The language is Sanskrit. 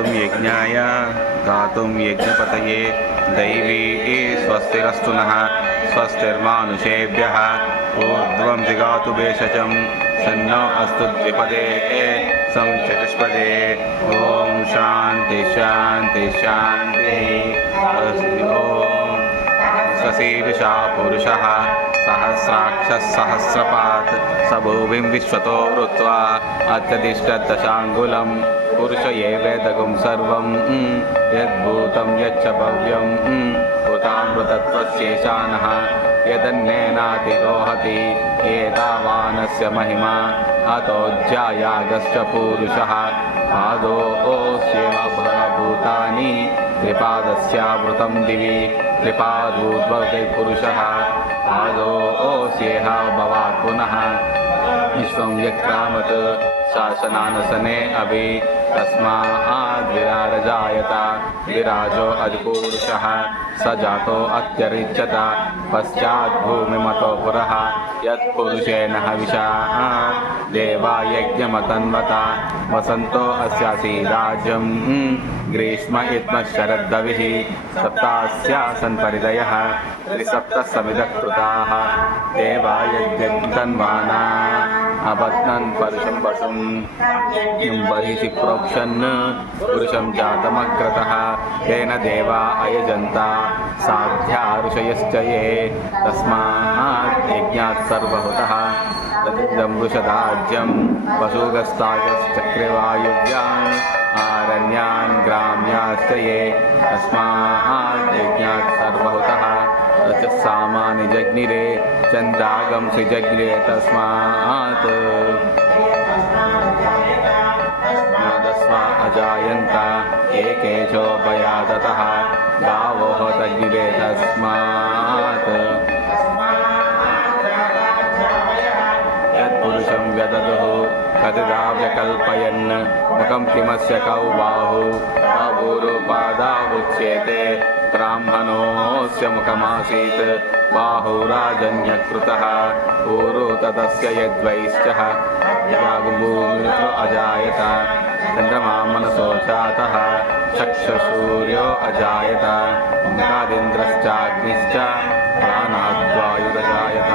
गातुं यज्ञाय गातुं यज्ञपतये दैवी स्वस्तिरस्तु नः स्वस्तिर्मानुषेभ्यः ऊर्ध्वं जिगातु भेषजं सन्नो अस्तु द्विपदे सं चतुष्पदे ॐ शान्ति शान्ति शान्तिः ॐ स्वशीर्षा पुरुषः सहस्राक्षः सहस्रपात् स भूमिं विश्वतो वृत्वा अत्यतिष्ठद्दशाङ्गुलं पुरुष एवेदगुं सर्वं यद्भूतं यच्च भव्यं भूतामृतत्वस्येषानः यदन्नेनातिरोहति एतावानस्य महिमा अतोऽध्यायागश्च पूरुषः पादोऽस्येव भूतानि त्रिपादस्यावृतं दिवि त्रिपादूर्ध्वते पुरुषः पादोऽस्येह भवात् पुनः विश्वं यक्रामत् शासनानसने अभि तस्माद् विराजजायत विराजो अधिपूरुषः स जातो अत्यरिच्यत पश्चात् भूमिमतो पुरः यत्पुरुषेण हविषा देवा यज्ञमतन्वत वसन्तो अस्यासीदाज्यं ग्रीष्म इत्म शरद्दविः सप्तास्यासन् परिदयः त्रिसप्तः समिदः कृताः देवा यज्ञतन्वाना अबध्नन् परुषं पशुं बहिषि प्रोक्षन् पुरुषं जातमग्रतः तेन देवा अयजन्ता साध्या ऋषयश्च ये तस्मात् यज्ञात् सर्वहुतः तदिदं वृषदाज्यं पशुगस्तागश्चक्रवायुव्यान् आरण्यान् ग्राम्याश्च ये तस्मात् यज्ञात् सर्वहुतः सामानि जग्निरे चन्द्रागंसि जग्निरे तस्मात् अजायन्त एकेशोपयाततः गावोः तग्निरे तस्मात् यत्पुरुषं व्यददुः कतिदा व्यकल्पयन् मुखं किमस्य कौ बाहु बाहुरुपादावुच्येते ब्राह्मणोऽस्य मुखमासीत् बाहुराजन्यकृतः ऊरु तदस्य यद्वैश्चः यागभूमिषु अजायत चन्द्रमा मनसो जातः चक्षुसूर्यो अजायत मुखादिन्द्रश्चाग्निश्च प्राणाद्वायुरजायत